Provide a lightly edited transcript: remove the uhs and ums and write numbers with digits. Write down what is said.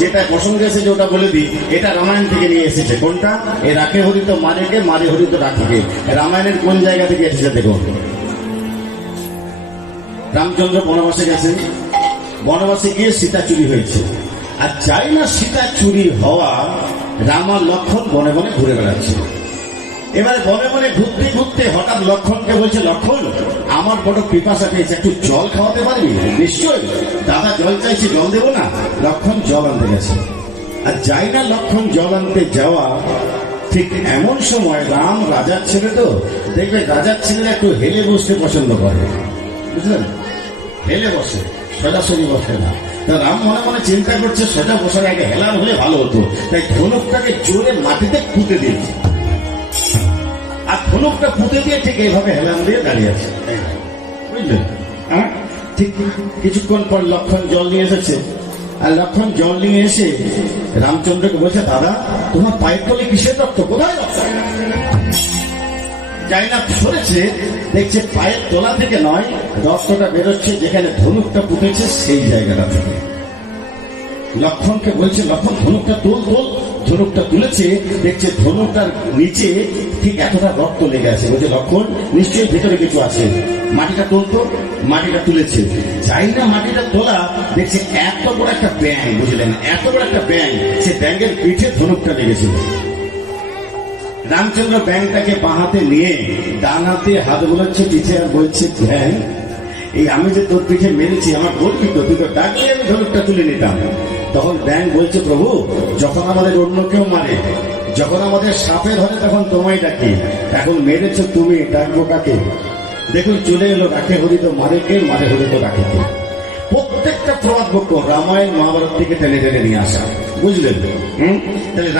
যেটা প্রসঙ্গে এসেছে ওটা বলে দিই, এটা রামায়ণ থেকে নিয়ে এসেছে। কোনটা? এ রাখে হরিত মারেকে, মারে হরিত রাখিকে। রামায়ণের কোন জায়গা থেকে এসেছে দেখো। রামচন্দ্র বনবাসে গেছেন, বনবাসে গিয়ে সীতা চুরি হয়েছে। আর চাই না সীতা চুরি হওয়া, রাম আর লক্ষণ বনে বনে ঘুরে বেড়াচ্ছে। এবারে বনে বনে ঘুরতে ঘুরতে হঠাৎ লক্ষণকে বলছে, লক্ষণ আমার বড় পিপাসা পেয়েছে, একটু জল খাওয়াতে পারবি? নিশ্চয়ই। দাদা জল চাইছে, জল দেবো না? লক্ষণ জল আনতে গেছে। আর যাই না লক্ষণ জল আনতে যাওয়া, ঠিক এমন সময় রাম রাজার ছেলে তো, দেখবে রাজার ছেলেরা একটু হেলে বসতে পছন্দ করে, বুঝলেন? হেলে বসে, সোজাসুজি বসে না। তা রাম মনে মনে চিন্তা করছে, সোজা বসার আগে হেলান হলে ভালো হতো, তাই ধনুকটাকে জোরে মাটিতে পুঁতে দিয়েছে। আর ধনুকটা পুঁতে দিয়ে ঠিক এইভাবে হেলান দিয়ে দাঁড়িয়ে আছে, বুঝলেন? হ্যাঁ, ঠিক কিছুক্ষণ পর লক্ষণ জল নিয়ে এসেছে। আর লক্ষণ জল নিয়ে এসে রামচন্দ্রকে বলছে, দাদা তোমার পায়ের তলে কিসের রক্ত? কোথায় রক্ত? যাই না সরেছে, দেখছে পায়ের তোলা থেকে নয়, রক্তটা বেরোচ্ছে যেখানে ধনুকটা পুঁতেছে সেই জায়গাটা থেকে। লক্ষণকে বলছে, লক্ষণ ধনুকটা তোল তোল। ধনুকটা তুলেছে, দেখছে ধনুকটার নিচে ঠিক এতটা রক্ত লেগে আছে। বলছে, লক্ষণ নিশ্চয়ই ভেতরে কিছু আছে, মাটিটা তুলতো। মাটিটা তুলেছে, যাই না মাটিটা তোলা, দেখছে এত বড় একটা ব্যাঙ, বুঝলেন? এত বড় একটা ব্যাঙ, সে ব্যাঙের পিঠে ধনুকটা লেগেছিল। রামচন্দ্র ব্যাংকটাকে বাঁহাতে নিয়ে ডান হাতে হাত বোলাচ্ছে পিঠে, আর বলছে, ব্যাং এই আমি যে তোর পিঠে মেরেছি, আমার বলবি তো? তুই তো ডাকলে আমি ধনুকটা তুলে নিতাম। তখন ব্যাং বলছে, প্রভু যখন আমাদের অন্য কেউ মারে, যখন আমাদের সাপে ধরে, তখন তোমায় ডাকি, এখন মেরেছো তুমি, ডাকবো কাকে? দেখুন চলে এলো রাখে হরিত মারেকে, মারে হরিত রাখিকে। প্রত্যেকটা প্রবাদ বাক্য রামায়ণ মহাভারত থেকে টেনে টেনে নিয়ে আসা, বুঝলেন? তাহলে